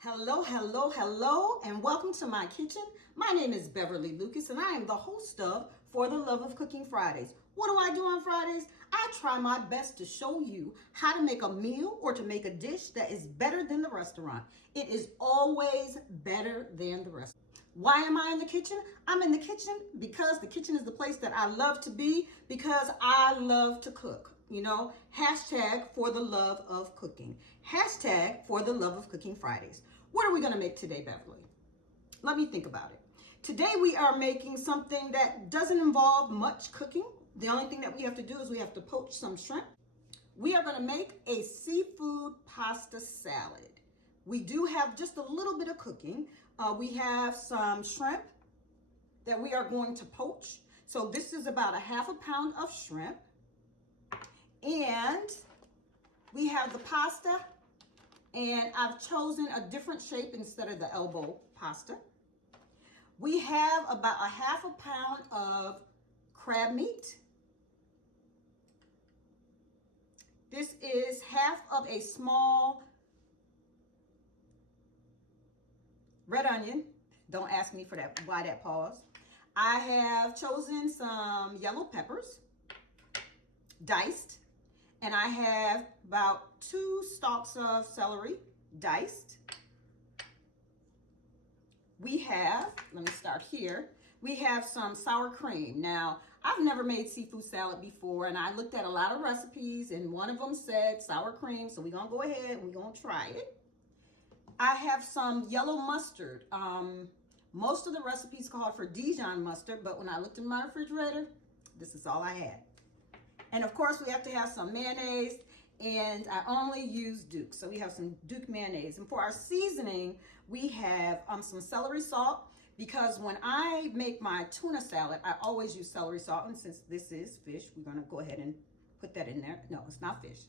Hello, hello, hello, and welcome to my kitchen. My name is Beverly Lucas, and I am the host of For the Love of Cooking Fridays. What do I do on Fridays? I try my best to show you how to make a meal or to make a dish that is better than the restaurant. It is always better than the restaurant. Why am I in the kitchen? I'm in the kitchen because the kitchen is the place that I love to be because I love to cook. Hashtag for the love of cooking. Hashtag for the love of cooking Fridays. What are we going to make today, Beverly? Let me think about it. Today we are making something that doesn't involve much cooking. The only thing that we have to do is we have to poach some shrimp. We are going to make a seafood pasta salad. We do have just a little bit of cooking. We have some shrimp that we are going to poach. So this is about a half a pound of shrimp. And we have the pasta, and I've chosen a different shape instead of the elbow pasta. We have about a half a pound of crab meat. This is half of a small red onion. Don't ask me for that, why that pause. I have chosen some yellow peppers, diced. And I have about 2 stalks of celery, diced. We have, let me start here, we have some sour cream. Now, I've never made seafood salad before, and I looked at a lot of recipes, and one of them said sour cream, so we're going to go ahead and we're going to try it. I have some yellow mustard. Most of the recipes called for Dijon mustard, but when I looked in my refrigerator, this is all I had. And of course, we have to have some mayonnaise, and I only use Duke. So we have some Duke mayonnaise. And for our seasoning, we have some celery salt, because when I make my tuna salad, I always use celery salt. And since this is fish, we're going to go ahead and put that in there. No, it's not fish.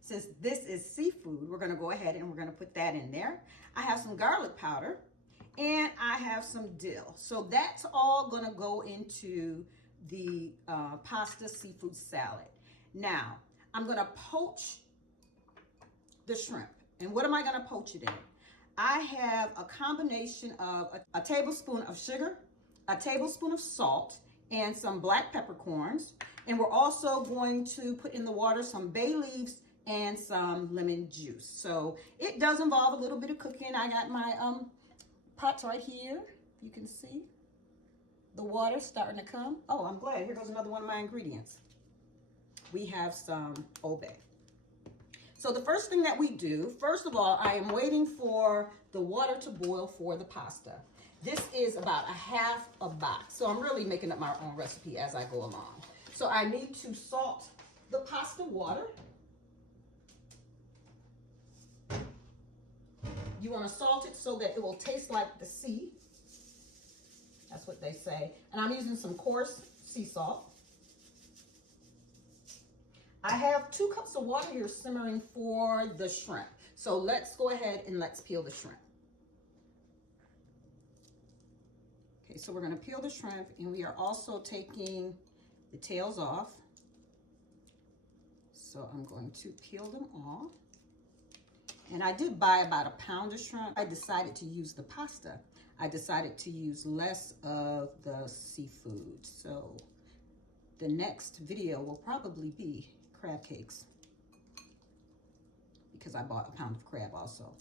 Since this is seafood, we're going to go ahead and we're going to put that in there. I have some garlic powder, and I have some dill. So that's all going to go into the pasta seafood salad. Now, I'm going to poach the shrimp. And what am I going to poach it in? I have a combination of a tablespoon of sugar, a tablespoon of salt, and some black peppercorns. And we're also going to put in the water some bay leaves and some lemon juice. So it does involve a little bit of cooking. I got my pots right here. You can see the water starting to come. Oh, I'm glad. Here goes another one of my ingredients. We have some Old Bay. So the first thing that we do, first of all, I am waiting for the water to boil for the pasta. This is about a half a box. So I'm really making up my own recipe as I go along. So I need to salt the pasta water. You want to salt it so that it will taste like the sea. That's what they say. And I'm using some coarse sea salt. I have 2 cups of water here simmering for the shrimp. So let's go ahead and let's peel the shrimp. Okay, so we're going to peel the shrimp, and we are also taking the tails off. So I'm going to peel them off. And I did buy about a pound of shrimp. I decided to use the pasta. I decided to use less of the seafood. So the next video will probably be crab cakes, because I bought a pound of crab also.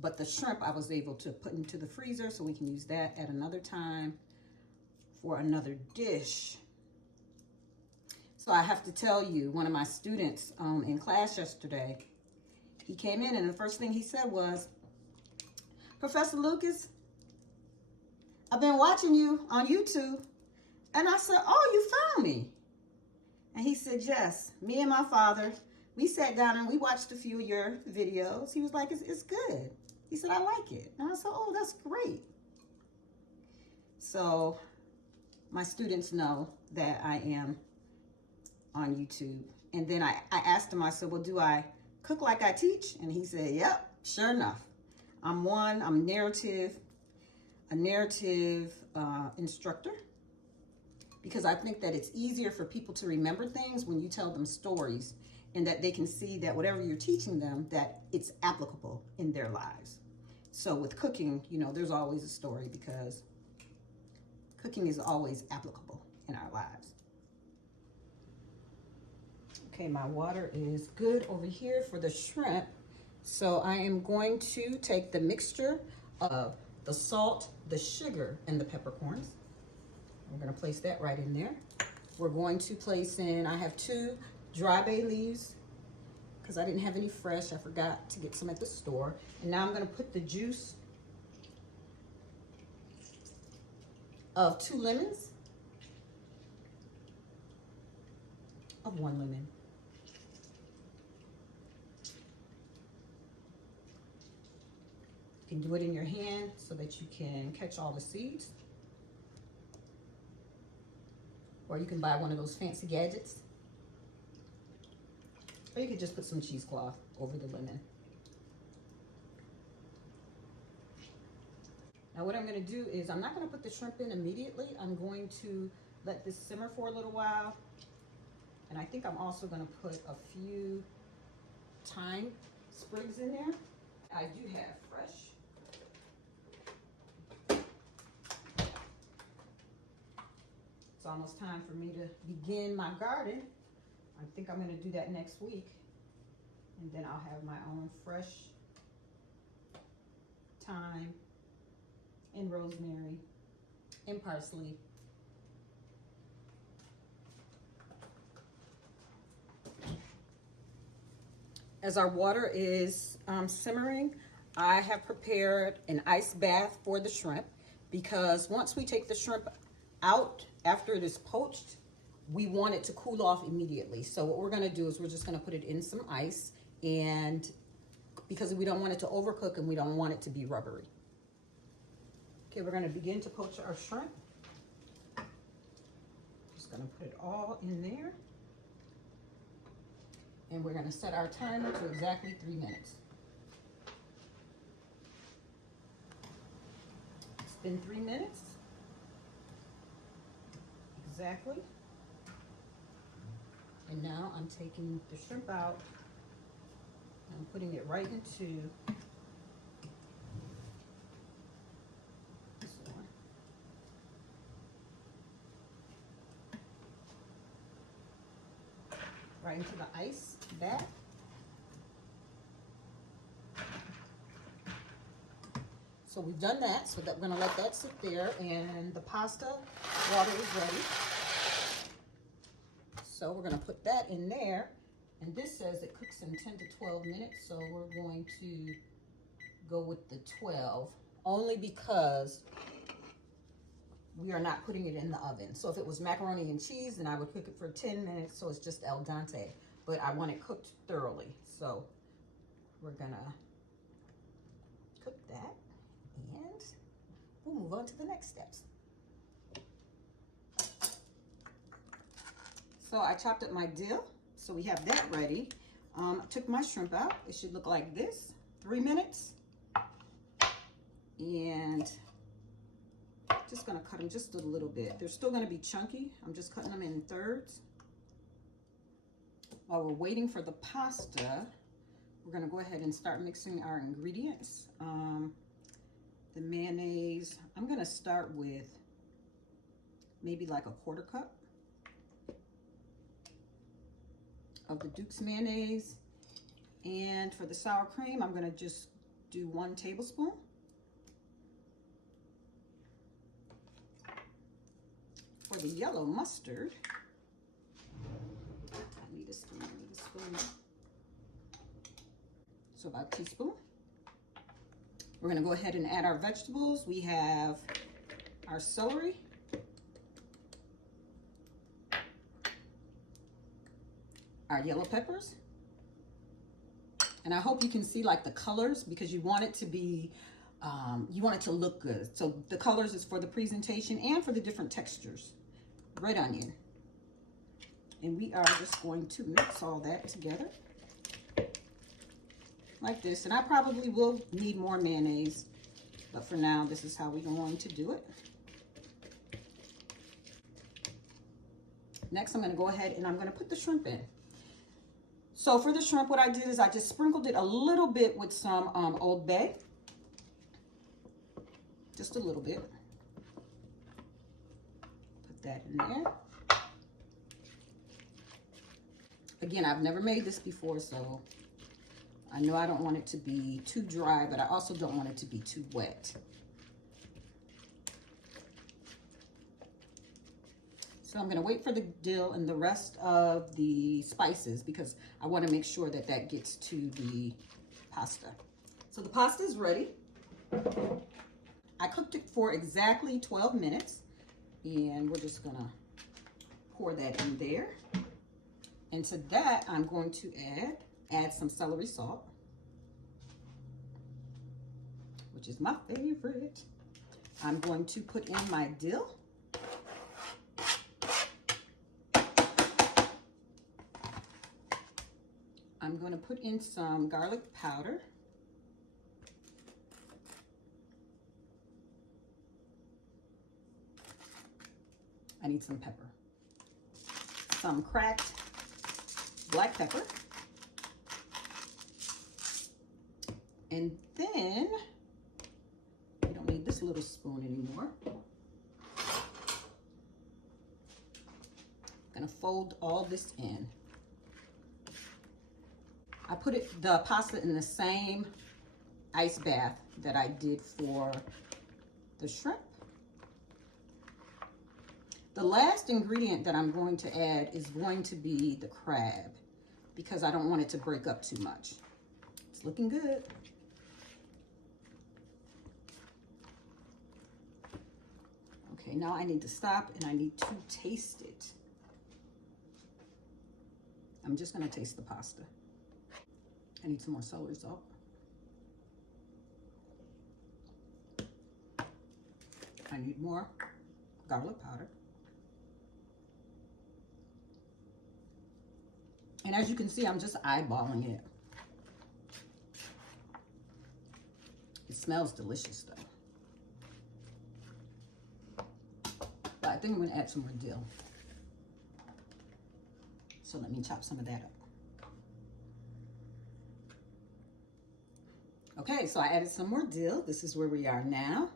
But the shrimp I was able to put into the freezer, so we can use that at another time for another dish. So I have to tell you, one of my students in class yesterday, he came in and the first thing he said was, "Professor Lucas, I've been watching you on YouTube." And I said, "Oh, you found me?" And he said, "Yes, me and my father, we sat down and we watched a few of your videos." He was like, it's good. He said, "I like it." And I said, "Oh, that's great." So my students know that I am on YouTube. And then I asked him, I said, "Well, do I cook like I teach?" And he said, "Yep, sure enough. I'm a narrative instructor, because I think that it's easier for people to remember things when you tell them stories, and that they can see that whatever you're teaching them, that it's applicable in their lives. So with cooking, you know, there's always a story because cooking is always applicable in our lives. Okay, my water is good over here for the shrimp. So I am going to take the mixture of the salt, the sugar, and the peppercorns. I'm gonna place that right in there. We're going to place in, I have 2 dry bay leaves because I didn't have any fresh. I forgot to get some at the store. And now I'm gonna put the juice of 2 lemons, of 1 lemon. You can do it in your hand so that you can catch all the seeds. Or you can buy one of those fancy gadgets. Or you could just put some cheesecloth over the lemon. Now what I'm gonna do is I'm not gonna put the shrimp in immediately. I'm going to let this simmer for a little while. And I think I'm also gonna put a few thyme sprigs in there. I do have fresh. It's almost time for me to begin my garden. I think I'm gonna do that next week. And then I'll have my own fresh thyme and rosemary and parsley. As our water is simmering, I have prepared an ice bath for the shrimp because once we take the shrimp out after it is poached, we want it to cool off immediately. So what we're gonna do is we're just gonna put it in some ice, and because we don't want it to overcook and we don't want it to be rubbery. Okay, we're gonna begin to poach our shrimp. Just gonna put it all in there. And we're gonna set our timer to exactly 3 minutes. It's been 3 minutes. Exactly. And now I'm taking the shrimp out and I'm putting it right into this one. Right into the ice bath. So we've done that, so that we're gonna let that sit there, and the pasta water is ready. So we're gonna put that in there, and this says it cooks in 10 to 12 minutes, so we're going to go with the 12, only because we are not putting it in the oven. So if it was macaroni and cheese, then I would cook it for 10 minutes, so it's just al dente, but I want it cooked thoroughly. So we're gonna cook that, and we'll move on to the next steps. So I chopped up my dill, so we have that ready. Took my shrimp out. It should look like this. 3 minutes. And just gonna cut them just a little bit. They're still gonna be chunky. I'm just cutting them in thirds. While we're waiting for the pasta, we're gonna go ahead and start mixing our ingredients. The mayonnaise, I'm gonna start with maybe like a 1/4 cup of the Duke's mayonnaise. And for the sour cream, I'm gonna just do 1 tablespoon. For the yellow mustard, I need a spoon, So about a teaspoon. We're gonna go ahead and add our vegetables. We have our celery, our yellow peppers, and I hope you can see like the colors, because you want it to be, you want it to look good. So the colors is for the presentation and for the different textures. Red onion, and we are just going to mix all that together like this. And I probably will need more mayonnaise, but for now, this is how we're going to do it. Next, I'm going to go ahead and I'm going to put the shrimp in. So for the shrimp, what I did is I just sprinkled it a little bit with some Old Bay. just a little bit. Put that in there. Again, I've never made this before, so I know I don't want it to be too dry, but I also don't want it to be too wet. So I'm gonna wait for the dill and the rest of the spices because I wanna make sure that that gets to the pasta. So the pasta is ready. I cooked it for exactly 12 minutes, and we're just gonna pour that in there. And to that, I'm going to add some celery salt, which is my favorite. I'm going to put in my dill. I'm going to put in some garlic powder. I need some pepper. Some cracked black pepper. And then, we don't need this little spoon anymore. I'm gonna fold all this in. I put the pasta in the same ice bath that I did for the shrimp. The last ingredient that I'm going to add is going to be the crab because I don't want it to break up too much. It's looking good. Okay, now I need to stop and I need to taste it. I'm just gonna taste the pasta. I need some more celery salt. I need more garlic powder. And as you can see, I'm just eyeballing it. It smells delicious though. But I think I'm gonna add some more dill. So let me chop some of that up. Okay, so I added some more dill. This is where we are now.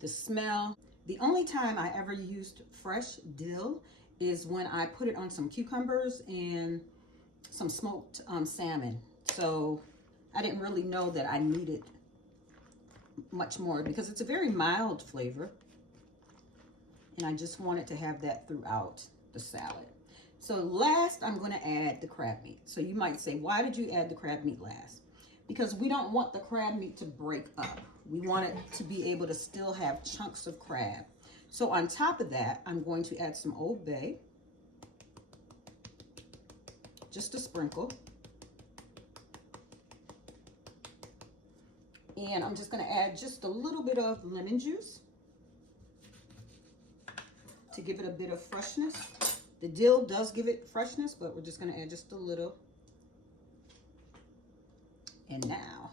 The smell. The only time I ever used fresh dill is when I put it on some cucumbers and some smoked salmon. So I didn't really know that I needed much more because it's a very mild flavor. And I just wanted to have that throughout the salad. So last, I'm going to add the crab meat. So you might say, why did you add the crab meat last? Because we don't want the crab meat to break up. We want it to be able to still have chunks of crab. So on top of that, I'm going to add some Old Bay. Just a sprinkle. And I'm just going to add just a little bit of lemon juice to give it a bit of freshness. The dill does give it freshness, but we're just going to add just a little. And now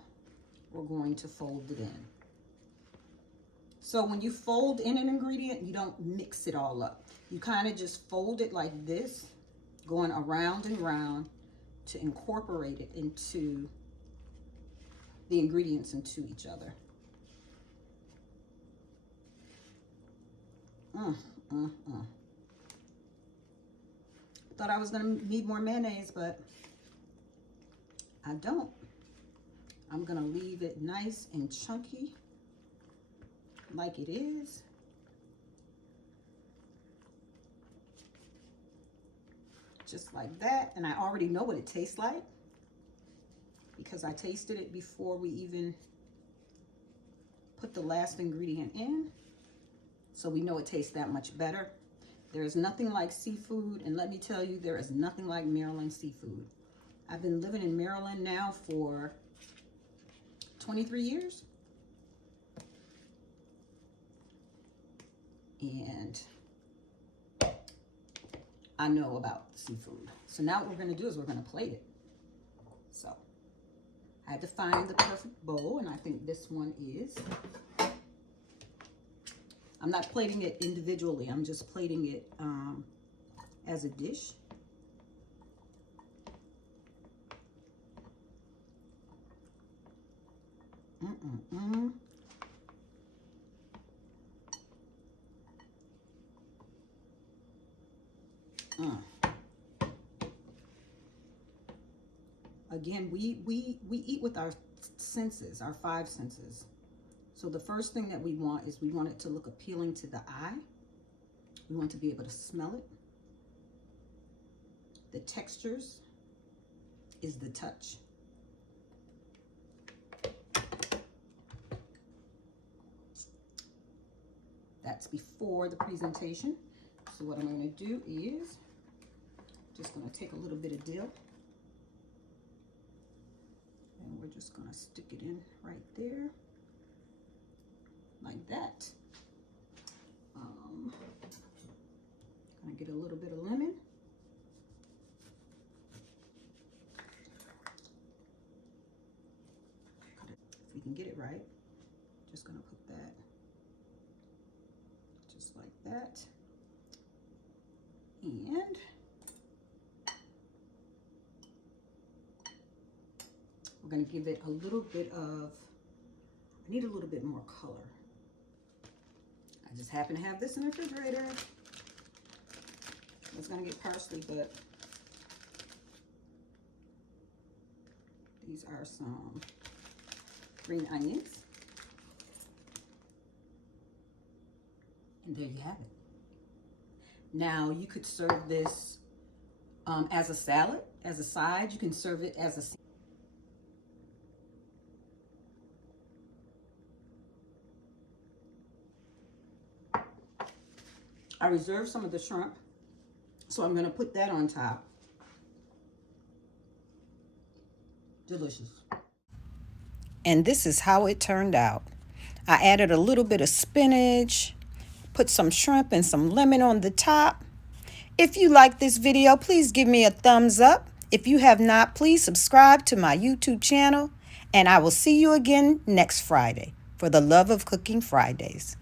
we're going to fold it in. So when you fold in an ingredient, you don't mix it all up. You kind of just fold it like this, going around and round to incorporate it into the ingredients into each other. Thought I was gonna need more mayonnaise, but I don't. I'm gonna leave it nice and chunky like it is. Just like that. And I already know what it tastes like because I tasted it before we even put the last ingredient in. So we know it tastes that much better. There is nothing like seafood, and let me tell you, there is nothing like Maryland seafood. I've been living in Maryland now for 23 years. And I know about seafood. So now what we're gonna do is we're gonna plate it. So I had to find the perfect bowl, and I think this one is. I'm not plating it individually. I'm just plating it as a dish. Again, we eat with our senses, our five senses. So the first thing that we want is we want it to look appealing to the eye. We want to be able to smell it. The textures is the touch. That's before the presentation. So what I'm going to do is just going to take a little bit of dill, and we're just going to stick it in right there like that. Gonna get a little bit of lemon. If we can get it right, just gonna put that just like that. And we're gonna give it a little bit of, I need a little bit more color. I just happen to have this in the refrigerator. I was gonna get parsley, but these are some green onions. And there you have it. Now you could serve this as a salad, as a side. You can serve it as a I reserved some of the shrimp, so I'm going to put that on top. Delicious. And this is how it turned out. I added a little bit of spinach, put some shrimp and some lemon on the top. If you like this video, please give me a thumbs up. If you have not, please subscribe to my YouTube channel. And I will see you again next Friday for the Love of Cooking Fridays.